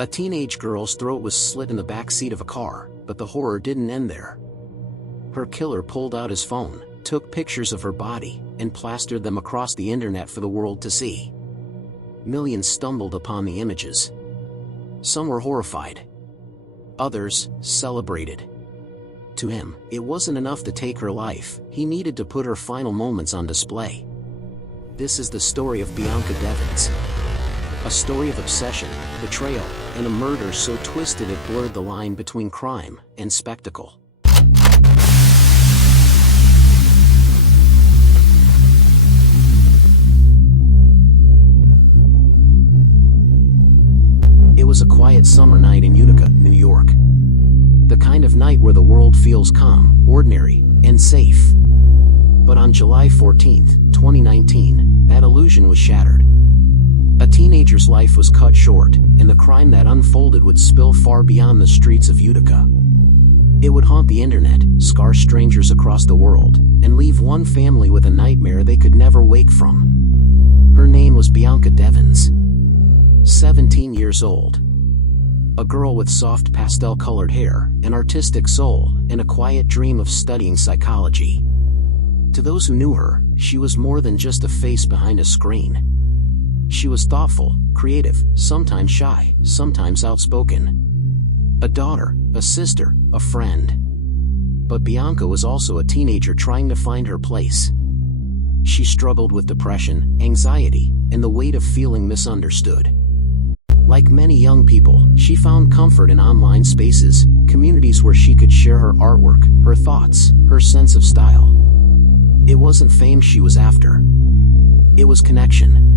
A teenage girl's throat was slit in the back seat of a car, but the horror didn't end there. Her killer pulled out his phone, took pictures of her body, and plastered them across the internet for the world to see. Millions stumbled upon the images. Some were horrified. Others celebrated. To him, it wasn't enough to take her life, he needed to put her final moments on display. This is the story of Bianca Devins. A story of obsession, betrayal, and a murder so twisted it blurred the line between crime and spectacle. It was a quiet summer night in Utica, New York. The kind of night where the world feels calm, ordinary, and safe. But on July 14, 2019, that illusion was shattered. A teenager's life was cut short, and the crime that unfolded would spill far beyond the streets of Utica. It would haunt the internet, scar strangers across the world, and leave one family with a nightmare they could never wake from. Her name was Bianca Devins. 17 years old. A girl with soft pastel-colored hair, an artistic soul, and a quiet dream of studying psychology. To those who knew her, she was more than just a face behind a screen. She was thoughtful, creative, sometimes shy, sometimes outspoken. A daughter, a sister, a friend. But Bianca was also a teenager trying to find her place. She struggled with depression, anxiety, and the weight of feeling misunderstood. Like many young people, she found comfort in online spaces, communities where she could share her artwork, her thoughts, her sense of style. It wasn't fame she was after. It was connection.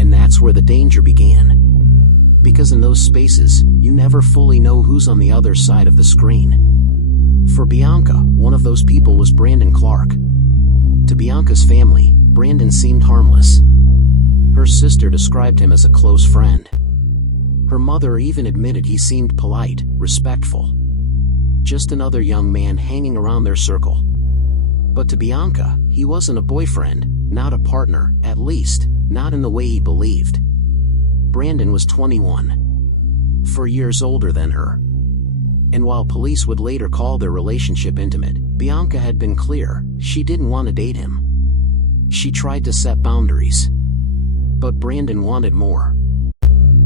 And that's where the danger began. Because in those spaces, you never fully know who's on the other side of the screen. For Bianca, one of those people was Brandon Clark. To Bianca's family, Brandon seemed harmless. Her sister described him as a close friend. Her mother even admitted he seemed polite, respectful. Just another young man hanging around their circle. But to Bianca, he wasn't a boyfriend, not a partner, at least, not in the way he believed. Brandon was 21. 4 years older than her. And while police would later call their relationship intimate, Bianca had been clear, she didn't want to date him. She tried to set boundaries. But Brandon wanted more.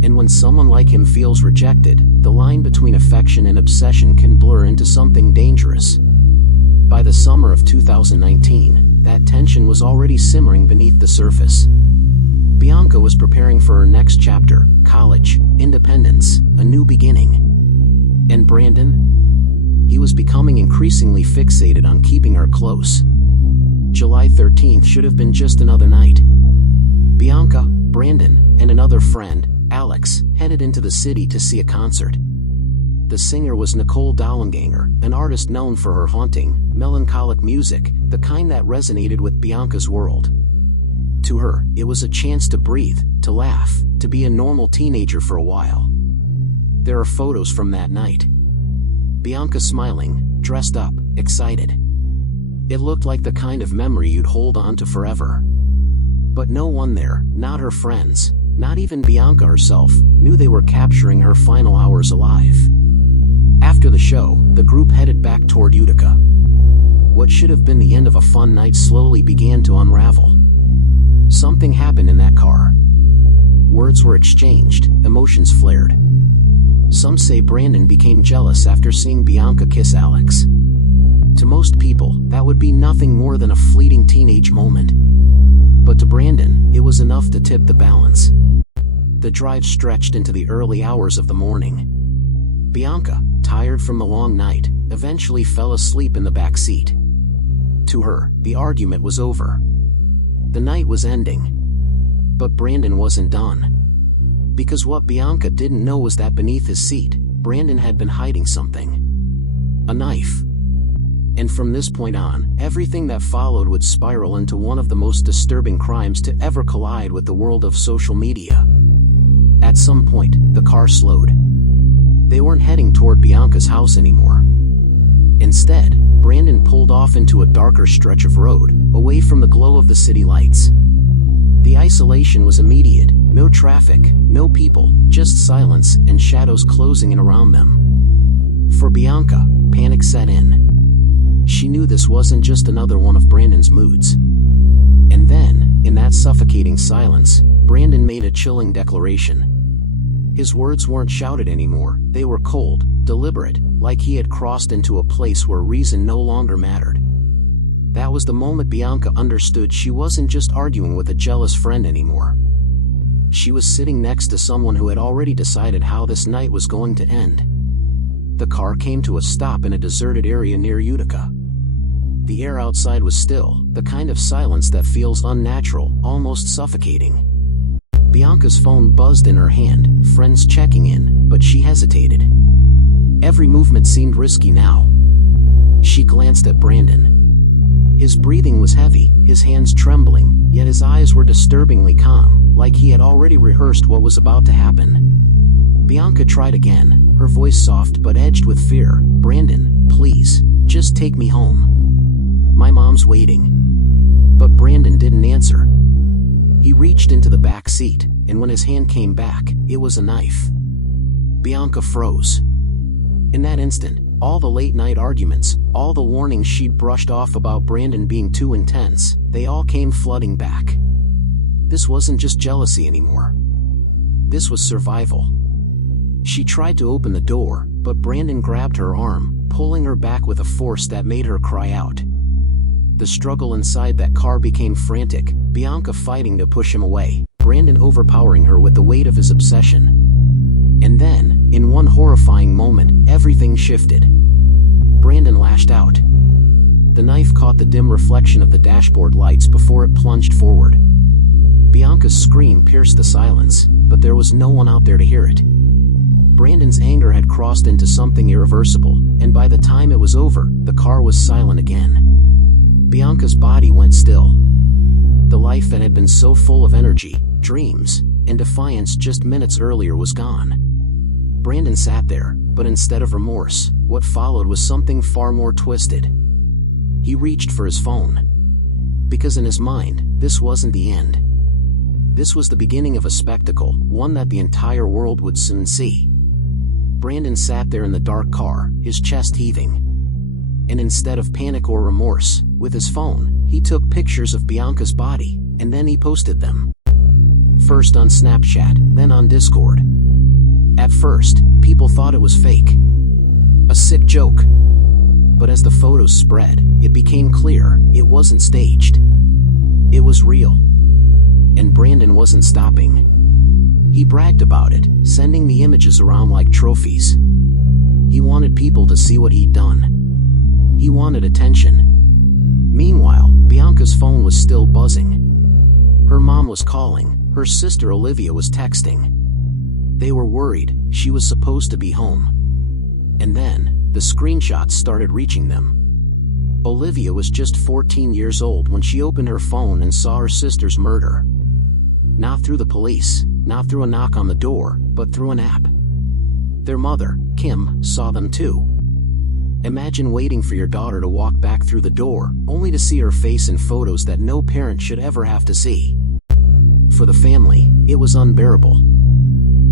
And when someone like him feels rejected, the line between affection and obsession can blur into something dangerous. By the summer of 2019, that tension was already simmering beneath the surface. Bianca was preparing for her next chapter, college, independence, a new beginning. And Brandon? He was becoming increasingly fixated on keeping her close. July 13th should have been just another night. Bianca, Brandon, and another friend, Alex, headed into the city to see a concert. The singer was Nicole Dollanganger, an artist known for her haunting, melancholic music, the kind that resonated with Bianca's world. To her, it was a chance to breathe, to laugh, to be a normal teenager for a while. There are photos from that night. Bianca smiling, dressed up, excited. It looked like the kind of memory you'd hold on to forever. But no one there, not her friends, not even Bianca herself, knew they were capturing her final hours alive. After the show, the group headed back toward Utica. What should have been the end of a fun night slowly began to unravel. Something happened in that car. Words were exchanged, emotions flared. Some say Brandon became jealous after seeing Bianca kiss Alex. To most people, that would be nothing more than a fleeting teenage moment. But to Brandon, it was enough to tip the balance. The drive stretched into the early hours of the morning. Bianca, tired from the long night, eventually fell asleep in the back seat. To her, the argument was over. The night was ending. But Brandon wasn't done. Because what Bianca didn't know was that beneath his seat, Brandon had been hiding something. A knife. And from this point on, everything that followed would spiral into one of the most disturbing crimes to ever collide with the world of social media. At some point, the car slowed. They weren't heading toward Bianca's house anymore. Instead, Brandon pulled off into a darker stretch of road, away from the glow of the city lights. The isolation was immediate, No traffic, no people, just silence and shadows closing in around them. For Bianca, panic set in. She knew this wasn't just another one of Brandon's moods. And then, in that suffocating silence, Brandon made a chilling declaration. His words weren't shouted anymore, they were cold, deliberate, like he had crossed into a place where reason no longer mattered. That was the moment Bianca understood she wasn't just arguing with a jealous friend anymore. She was sitting next to someone who had already decided how this night was going to end. The car came to a stop in a deserted area near Utica. The air outside was still, the kind of silence that feels unnatural, almost suffocating. Bianca's phone buzzed in her hand, friends checking in, but she hesitated. Every movement seemed risky now. She glanced at Brandon. His breathing was heavy, his hands trembling, yet his eyes were disturbingly calm, like he had already rehearsed what was about to happen. Bianca tried again, her voice soft but edged with fear. "Brandon, please, just take me home. My mom's waiting." But Brandon didn't answer. He reached into the back seat, and when his hand came back, it was a knife. Bianca froze. In that instant, all the late-night arguments, all the warnings she'd brushed off about Brandon being too intense, they all came flooding back. This wasn't just jealousy anymore. This was survival. She tried to open the door, but Brandon grabbed her arm, pulling her back with a force that made her cry out. The struggle inside that car became frantic, Bianca fighting to push him away, Brandon overpowering her with the weight of his obsession. And then, in one horrifying moment, everything shifted. Brandon lashed out. The knife caught the dim reflection of the dashboard lights before it plunged forward. Bianca's scream pierced the silence, but there was no one out there to hear it. Brandon's anger had crossed into something irreversible, and by the time it was over, the car was silent again. Bianca's body went still. The life that had been so full of energy, dreams, and defiance just minutes earlier was gone. Brandon sat there, but instead of remorse, what followed was something far more twisted. He reached for his phone. Because in his mind, this wasn't the end. This was the beginning of a spectacle, one that the entire world would soon see. Brandon sat there in the dark car, his chest heaving. And instead of panic or remorse, with his phone, he took pictures of Bianca's body, and then he posted them. First on Snapchat, then on Discord. At first, people thought it was fake. A sick joke. But as the photos spread, it became clear it wasn't staged. It was real. And Brandon wasn't stopping. He bragged about it, sending the images around like trophies. He wanted people to see what he'd done. He wanted attention. Meanwhile, Bianca's phone was still buzzing. Her mom was calling, her sister Olivia was texting. They were worried, she was supposed to be home. And then, the screenshots started reaching them. Olivia was just 14 years old when she opened her phone and saw her sister's murder. Not through the police, not through a knock on the door, but through an app. Their mother, Kim, saw them too. Imagine waiting for your daughter to walk back through the door, only to see her face in photos that no parent should ever have to see. For the family, it was unbearable.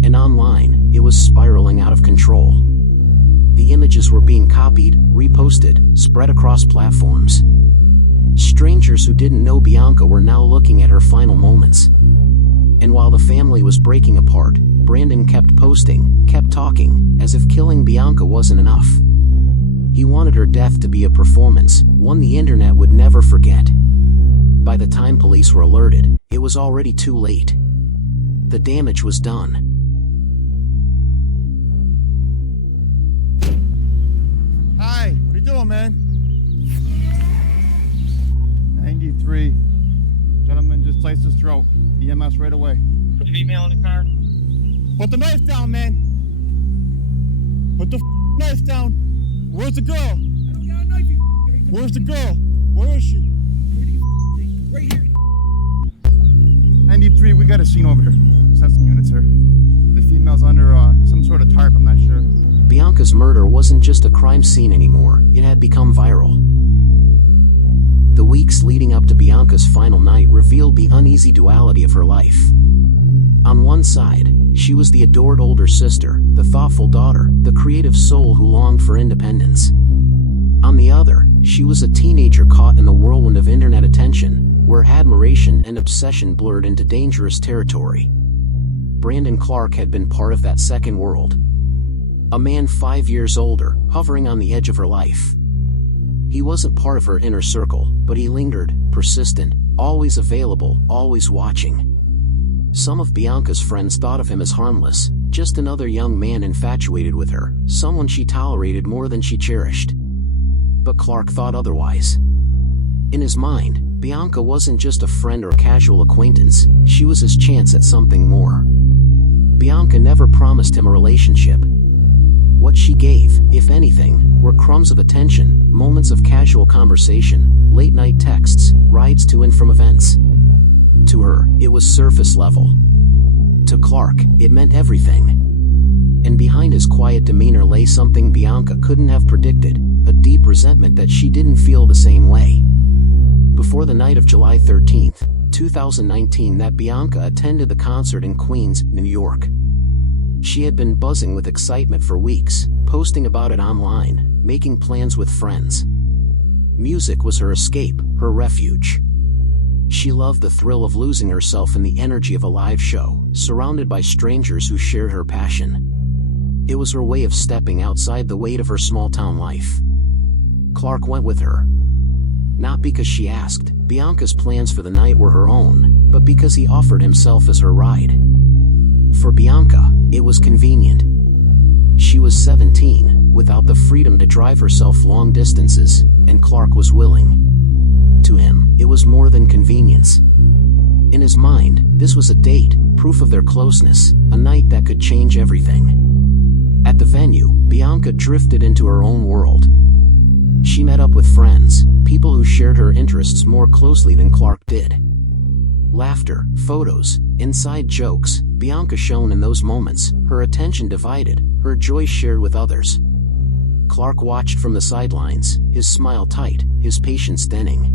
And online, it was spiraling out of control. The images were being copied, reposted, spread across platforms. Strangers who didn't know Bianca were now looking at her final moments. And while the family was breaking apart, Brandon kept posting, kept talking, as if killing Bianca wasn't enough. He wanted her death to be a performance, one the internet would never forget. By the time police were alerted, it was already too late. The damage was done. Hi, what are you doing, man? 93. Gentleman just sliced his throat. EMS right away. The female in the car? Put the knife down, man. Put the knife down. Where's the girl? I don't got a knife, you Where's the girl? Where is she? right here. 93, we got a scene over here. Send some units here. The female's under some sort of tarp, I'm not sure. Bianca's murder wasn't just a crime scene anymore, it had become viral. The weeks leading up to Bianca's final night revealed the uneasy duality of her life. On one side, she was the adored older sister, the thoughtful daughter, the creative soul who longed for independence. On the other, she was a teenager caught in the whirlwind of internet attention, where admiration and obsession blurred into dangerous territory. Brandon Clark had been part of that second world. A man 5 years older, hovering on the edge of her life. He wasn't part of her inner circle, but he lingered, persistent, always available, always watching. Some of Bianca's friends thought of him as harmless, just another young man infatuated with her, someone she tolerated more than she cherished. But Clark thought otherwise. In his mind, Bianca wasn't just a friend or casual acquaintance, she was his chance at something more. Bianca never promised him a relationship. What she gave, if anything, were crumbs of attention, moments of casual conversation, late-night texts, rides to and from events. To her, it was surface level. To Clark, it meant everything. And behind his quiet demeanor lay something Bianca couldn't have predicted, a deep resentment that she didn't feel the same way. Before the night of July 13, 2019, that Bianca attended the concert in Queens, New York. She had been buzzing with excitement for weeks, posting about it online, making plans with friends. Music was her escape, her refuge. She loved the thrill of losing herself in the energy of a live show, surrounded by strangers who shared her passion. It was her way of stepping outside the weight of her small-town life. Clark went with her. Not because she asked, Bianca's plans for the night were her own, but because he offered himself as her ride. For Bianca, it was convenient. She was 17, without the freedom to drive herself long distances, and Clark was willing. To him, it was more than convenience. In his mind, this was a date, proof of their closeness, a night that could change everything. At the venue, Bianca drifted into her own world. She met up with friends, people who shared her interests more closely than Clark did. Laughter, photos, inside jokes, Bianca shone in those moments, her attention divided, her joy shared with others. Clark watched from the sidelines, his smile tight, his patience thinning.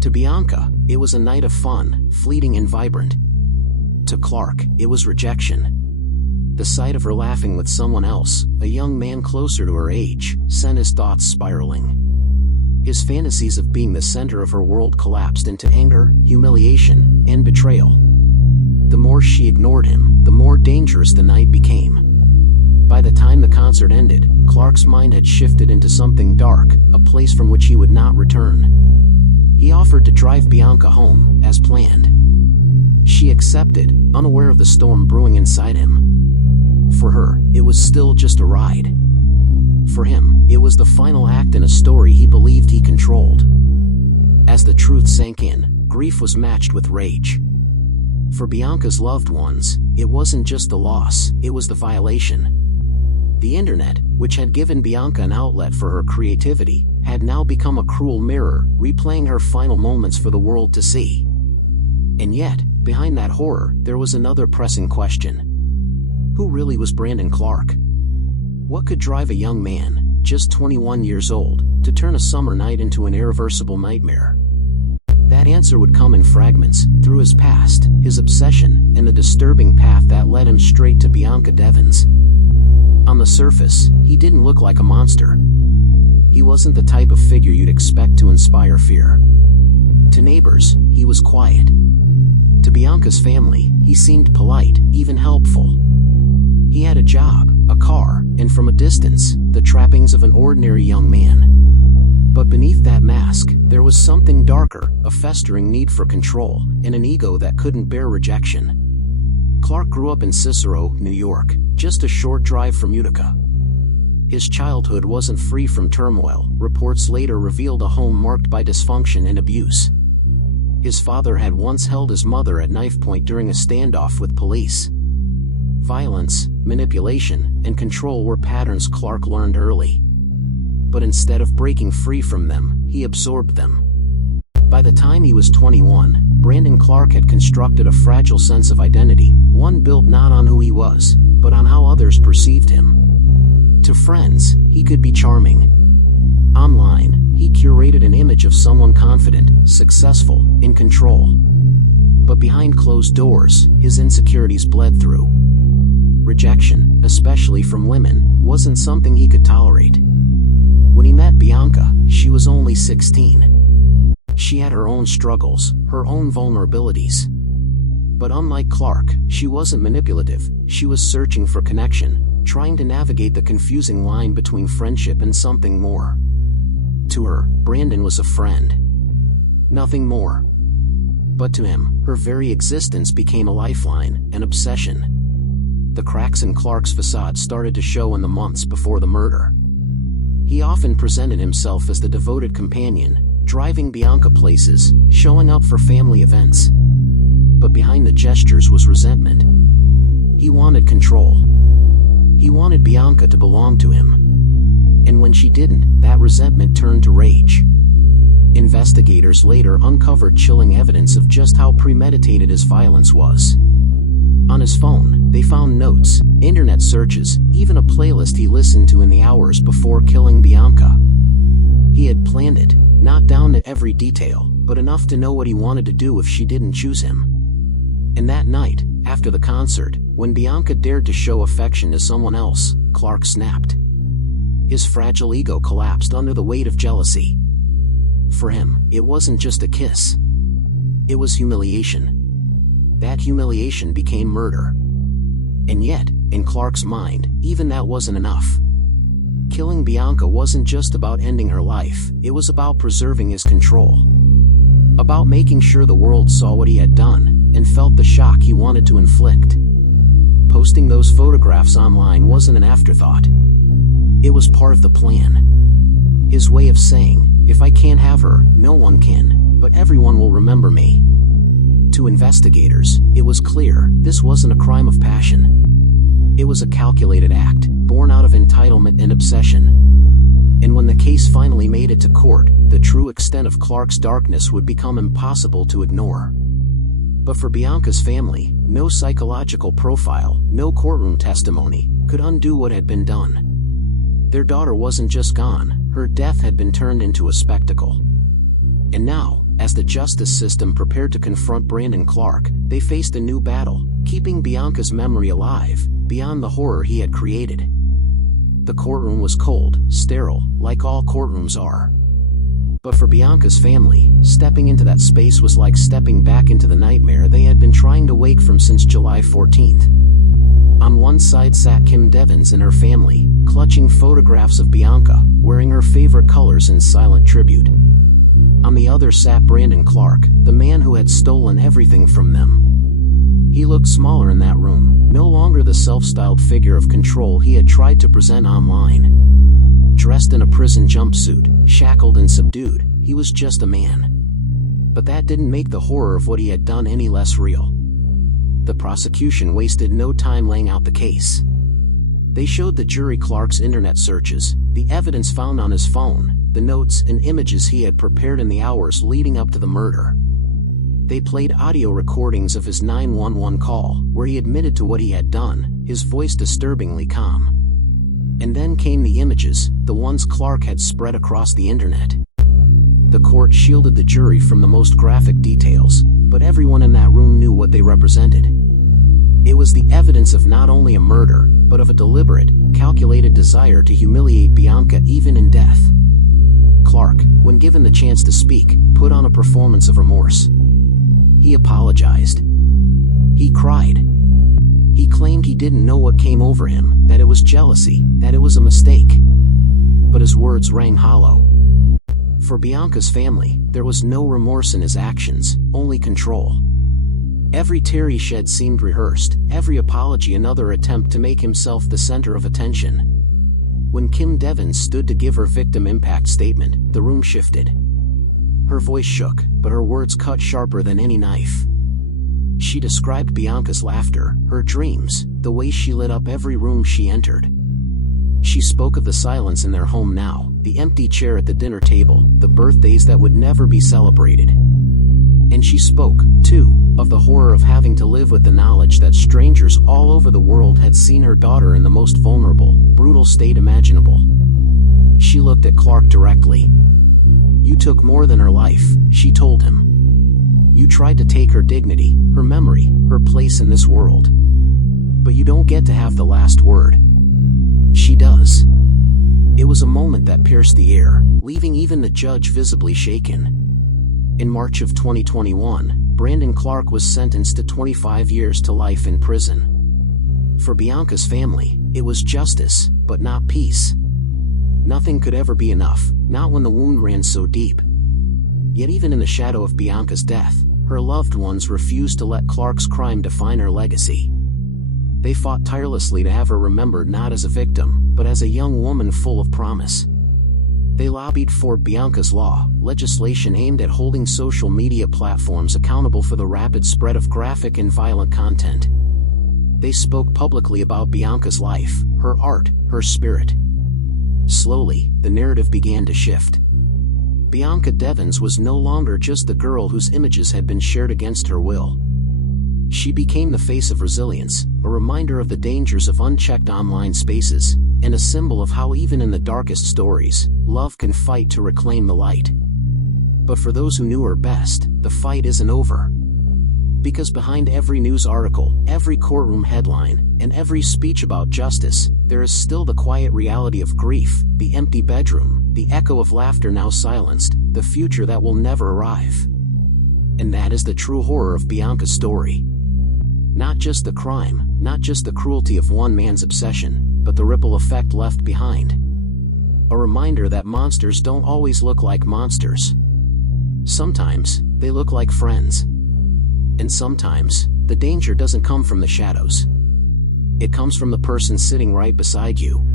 To Bianca, it was a night of fun, fleeting and vibrant. To Clark, it was rejection. The sight of her laughing with someone else, a young man closer to her age, sent his thoughts spiraling. His fantasies of being the center of her world collapsed into anger, humiliation, and betrayal. The more she ignored him, the more dangerous the night became. By the time the concert ended, Clark's mind had shifted into something dark, a place from which he would not return. He offered to drive Bianca home, as planned. She accepted, unaware of the storm brewing inside him. For her, it was still just a ride. For him, it was the final act in a story he believed he controlled. As the truth sank in, grief was matched with rage. For Bianca's loved ones, it wasn't just the loss, it was the violation. The internet, which had given Bianca an outlet for her creativity, had now become a cruel mirror, replaying her final moments for the world to see. And yet, behind that horror, there was another pressing question. Who really was Brandon Clark? What could drive a young man, just 21 years old, to turn a summer night into an irreversible nightmare? That answer would come in fragments, through his past, his obsession, and the disturbing path that led him straight to Bianca Devins. On the surface, he didn't look like a monster. He wasn't the type of figure you'd expect to inspire fear. To neighbors, he was quiet. To Bianca's family, he seemed polite, even helpful. He had a job, a car, and from a distance, the trappings of an ordinary young man. But beneath that mask, there was something darker, a festering need for control, and an ego that couldn't bear rejection. Clark grew up in Cicero, New York, just a short drive from Utica. His childhood wasn't free from turmoil. Reports later revealed a home marked by dysfunction and abuse. His father had once held his mother at knife point during a standoff with police. Violence, manipulation, and control were patterns Clark learned early. But instead of breaking free from them, he absorbed them. By the time he was 21, Brandon Clark had constructed a fragile sense of identity, one built not on who he was, but on how others perceived him. To friends, he could be charming. Online, he curated an image of someone confident, successful, in control. But behind closed doors, his insecurities bled through. Rejection, especially from women, wasn't something he could tolerate. When he met Bianca, she was only 16. She had her own struggles, her own vulnerabilities. But unlike Clark, she wasn't manipulative, she was searching for connection, trying to navigate the confusing line between friendship and something more. To her, Brandon was a friend. Nothing more. But to him, her very existence became a lifeline, an obsession. The cracks in Clark's facade started to show in the months before the murder. He often presented himself as the devoted companion, driving Bianca places, showing up for family events. But behind the gestures was resentment. He wanted control. He wanted Bianca to belong to him. And when she didn't, that resentment turned to rage. Investigators later uncovered chilling evidence of just how premeditated his violence was. On his phone, they found notes, internet searches, even a playlist he listened to in the hours before killing Bianca. He had planned it, not down to every detail, but enough to know what he wanted to do if she didn't choose him. And that night, after the concert, when Bianca dared to show affection to someone else, Clark snapped. His fragile ego collapsed under the weight of jealousy. For him, it wasn't just a kiss. It was humiliation. That humiliation became murder. And yet, in Clark's mind, even that wasn't enough. Killing Bianca wasn't just about ending her life, it was about preserving his control. About making sure the world saw what he had done, and felt the shock he wanted to inflict. Posting those photographs online wasn't an afterthought. It was part of the plan. His way of saying, if I can't have her, no one can, but everyone will remember me. To investigators, it was clear this wasn't a crime of passion. It was a calculated act, born out of entitlement and obsession. And when the case finally made it to court, the true extent of Clark's darkness would become impossible to ignore. But for Bianca's family, no psychological profile, no courtroom testimony, could undo what had been done. Their daughter wasn't just gone, her death had been turned into a spectacle. And now, as the justice system prepared to confront Brandon Clark, they faced a new battle, keeping Bianca's memory alive, beyond the horror he had created. The courtroom was cold, sterile, like all courtrooms are. But for Bianca's family, stepping into that space was like stepping back into the nightmare they had been trying to wake from since July 14th. On one side sat Kim Devins and her family, clutching photographs of Bianca, wearing her favorite colors in silent tribute. On the other sat Brandon Clark, the man who had stolen everything from them. He looked smaller in that room, no longer the self-styled figure of control he had tried to present online. Dressed in a prison jumpsuit, shackled and subdued, he was just a man. But that didn't make the horror of what he had done any less real. The prosecution wasted no time laying out the case. They showed the jury Clark's internet searches, the evidence found on his phone, the notes and images he had prepared in the hours leading up to the murder. They played audio recordings of his 911 call, where he admitted to what he had done, his voice disturbingly calm. And then came the images, the ones Clark had spread across the internet. The court shielded the jury from the most graphic details, but everyone in that room knew what they represented. It was the evidence of not only a murder, but of a deliberate, calculated desire to humiliate Bianca even in death. Clark, when given the chance to speak, put on a performance of remorse. He apologized. He cried. He claimed he didn't know what came over him, that it was jealousy, that it was a mistake. But his words rang hollow. For Bianca's family, there was no remorse in his actions, only control. Every tear he shed seemed rehearsed, every apology another attempt to make himself the center of attention. When Kim Devins stood to give her victim impact statement, the room shifted. Her voice shook, but her words cut sharper than any knife. She described Bianca's laughter, her dreams, the way she lit up every room she entered. She spoke of the silence in their home now, the empty chair at the dinner table, the birthdays that would never be celebrated. And she spoke, too, of the horror of having to live with the knowledge that strangers all over the world had seen her daughter in the most vulnerable, brutal state imaginable. She looked at Clark directly. "You took more than her life," she told him. You tried to take her dignity, her memory, her place in this world. But you don't get to have the last word. She does. It was a moment that pierced the air, leaving even the judge visibly shaken. In March of 2021, Brandon Clark was sentenced to 25 years to life in prison. For Bianca's family, it was justice, but not peace. Nothing could ever be enough, not when the wound ran so deep. Yet even in the shadow of Bianca's death, her loved ones refused to let Clark's crime define her legacy. They fought tirelessly to have her remembered not as a victim, but as a young woman full of promise. They lobbied for Bianca's Law, legislation aimed at holding social media platforms accountable for the rapid spread of graphic and violent content. They spoke publicly about Bianca's life, her art, her spirit. Slowly, the narrative began to shift. Bianca Devins was no longer just the girl whose images had been shared against her will. She became the face of resilience, a reminder of the dangers of unchecked online spaces, and a symbol of how even in the darkest stories, love can fight to reclaim the light. But for those who knew her best, the fight isn't over. Because behind every news article, every courtroom headline, and every speech about justice, there is still the quiet reality of grief, the empty bedroom, the echo of laughter now silenced, the future that will never arrive. And that is the true horror of Bianca's story. Not just the crime, not just the cruelty of one man's obsession, but the ripple effect left behind. A reminder that monsters don't always look like monsters. Sometimes, they look like friends. And sometimes, the danger doesn't come from the shadows. It comes from the person sitting right beside you,